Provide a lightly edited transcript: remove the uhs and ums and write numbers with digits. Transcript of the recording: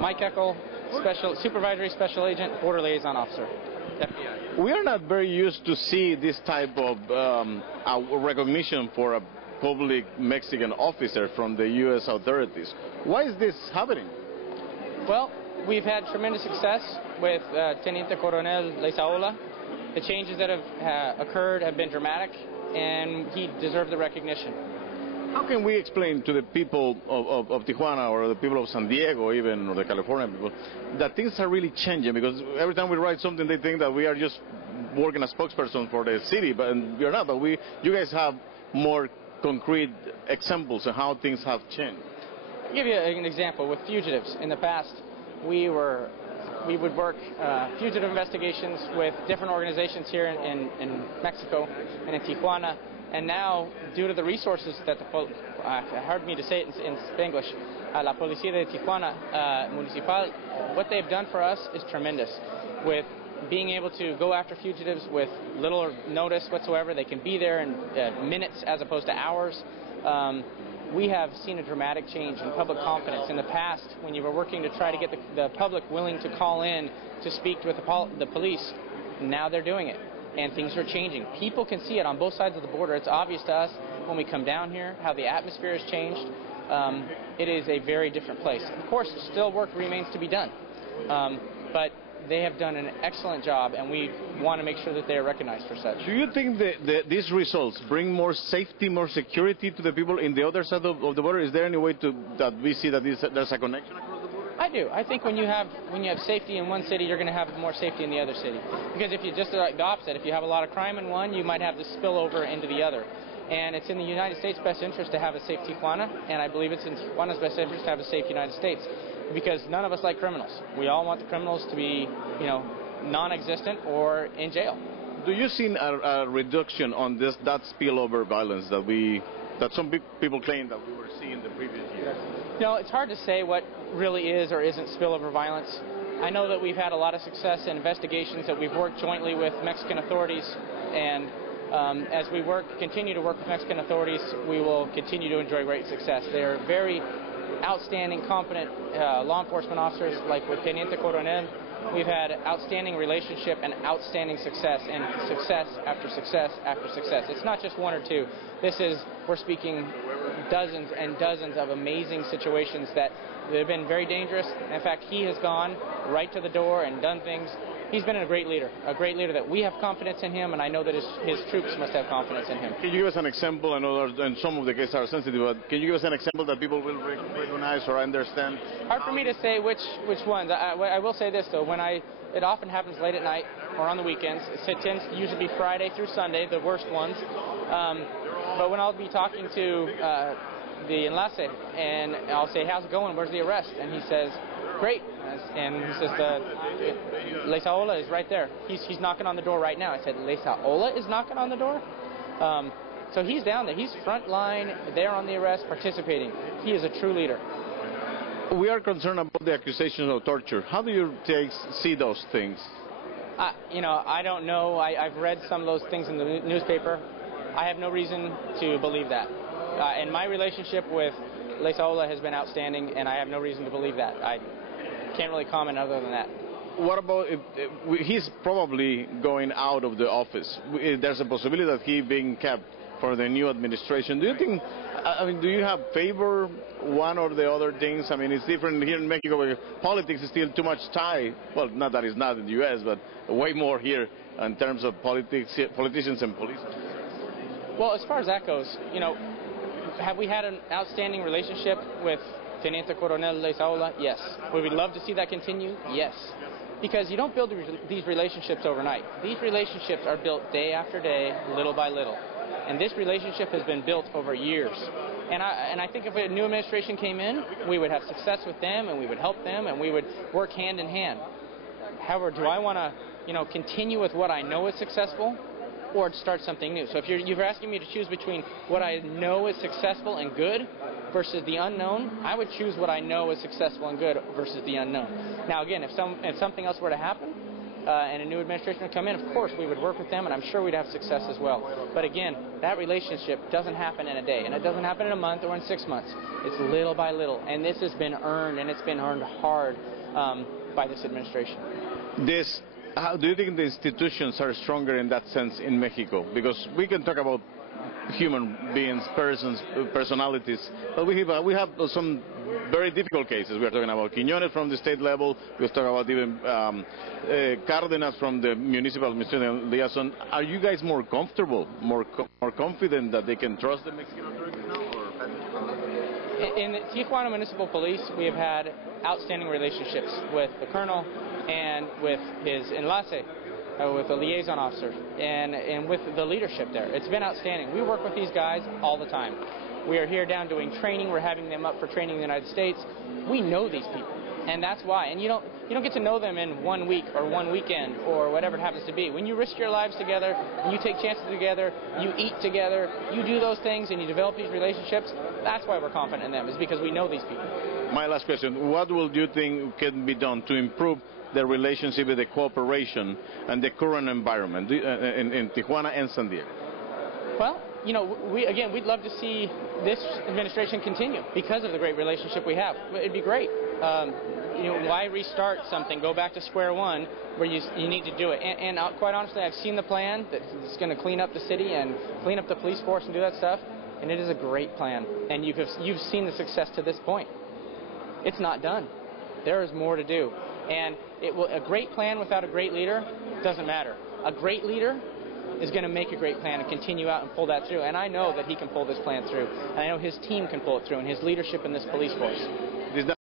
Mike Eckel, Supervisory Special Agent, Border Liaison Officer, FBI. We are not very used to see this type of recognition for a public Mexican officer from the U.S. authorities. Why is this happening? Well, we've had tremendous success with Teniente Coronel Leizaola. The changes that have occurred have been dramatic, and he deserved the recognition. How can we explain to the people of Tijuana or the people of San Diego even, or the California people, that things are really changing? Because every time we write something, they think that we are just working as spokesperson for the city, but you're not. But you guys have more concrete examples of how things have changed. I'll give you an example with fugitives. In the past, we would work fugitive investigations with different organizations here in Mexico and in Tijuana. And now, due to the resources that hard me to say it in Spanglish, La Policía de Tijuana Municipal, what they've done for us is tremendous. With being able to go after fugitives with little notice whatsoever, they can be there in minutes as opposed to hours. We have seen a dramatic change in public confidence. In the past, when you were working to try to get the public willing to call in to speak with the police, now they're doing it. And things are changing. People can see it on both sides of the border. It's obvious to us when we come down here how the atmosphere has changed. It is a very different place. Of course, still work remains to be done. But they have done an excellent job, and we want to make sure that they are recognized for such. Do you think that these results bring more safety, more security to the people in the other side of the border? Is there any way that we see that there's a connection across the border? I do. I think when you have safety in one city, you're going to have more safety in the other city. Because if you just the opposite, if you have a lot of crime in one, you might have this spill over into the other. And it's in the United States' best interest to have a safe Tijuana, and I believe it's in Tijuana's best interest to have a safe United States. Because none of us like criminals. We all want the criminals to be, non-existent or in jail. Do you see a reduction on that spillover violence that some people claim that we were seeing the previous years? It's hard to say what really is or isn't spillover violence. I know that we've had a lot of success in investigations that we've worked jointly with Mexican authorities, and as we continue to work with Mexican authorities, we will continue to enjoy great success. They are very outstanding, competent law enforcement officers, like with Teniente Coronel. We've had outstanding relationship and outstanding success, and success after success after success. It's not just one or two. We're speaking dozens and dozens of amazing situations that have been very dangerous. In fact, he has gone right to the door and done things. He's been a great leader that we have confidence in him, and I know that his troops must have confidence in him. Can you give us an example? I know and some of the cases are sensitive, but can you give us an example that people will recognize or understand? Hard for me to say which ones. I will say this, though. It often happens late at night or on the weekends. It tends to usually be Friday through Sunday, the worst ones. But when I'll be talking to the enlace, and I'll say, how's it going? Where's the arrest? And he says, great. And he says, Leizaola is right there. He's knocking on the door right now. I said, Leizaola is knocking on the door? So he's down there. He's front line, there on the arrest, participating. He is a true leader. We are concerned about the accusations of torture. How do you see those things? I don't know. I've read some of those things in the newspaper. I have no reason to believe that. And my relationship with Leizaola has been outstanding, and I have no reason to believe that. I can't really comment other than that. What about he's probably going out of the office? There's a possibility that he's being kept for the new administration. Do you think, do you have favor one or the other things? It's different here in Mexico where politics is still too much tied. Well, not that it's not in the U.S., but way more here in terms of politicians and police. Well, as far as that goes, have we had an outstanding relationship with Teniente Coronel Leizaola? Yes. Would we love to see that continue? Yes. Because you don't build these relationships overnight. These relationships are built day after day, little by little. And this relationship has been built over years. And I think if a new administration came in, we would have success with them, and we would help them, and we would work hand in hand. However, do I want to, continue with what I know is successful, or to start something new? So if you're asking me to choose between what I know is successful and good versus the unknown, I would choose what I know is successful and good versus the unknown. Now again, if something else were to happen, and a new administration would come in, of course we would work with them, and I'm sure we'd have success as well. But again, that relationship doesn't happen in a day, and it doesn't happen in a month or in 6 months. It's little by little, and this has been earned, and it's been earned hard by this administration. How do you think the institutions are stronger in that sense in Mexico? Because we can talk about human beings, persons, personalities, but we have some very difficult cases. We are talking about Quiñones from the state level. We're talking about even Cárdenas from the municipal administration liaison. Are you guys more comfortable, more confident that they can trust the Mexican authorities now? In the Tijuana Municipal Police, we have had outstanding relationships with the colonel and with his enlace, with the liaison officer, and with the leadership there. It's been outstanding. We work with these guys all the time. We are here down doing training. We're having them up for training in the United States. We know these people, and that's why. And you don't get to know them in 1 week or 1 weekend or whatever it happens to be. When you risk your lives together, and you take chances together, you eat together, you do those things, and you develop these relationships, that's why we're confident in them, is because we know these people. My last question, what will you think can be done to improve the relationship with the cooperation and the current environment in Tijuana and San Diego? Well, we'd love to see this administration continue because of the great relationship we have. It'd be great. Why restart something? Go back to square one where you need to do it. And quite honestly, I've seen the plan that's going to clean up the city and clean up the police force and do that stuff, and it is a great plan. And you've seen the success to this point. It's not done. There is more to do. And a great plan without a great leader doesn't matter. A great leader is going to make a great plan and continue out and pull that through. And I know that he can pull this plan through. And I know his team can pull it through, and his leadership in this police force.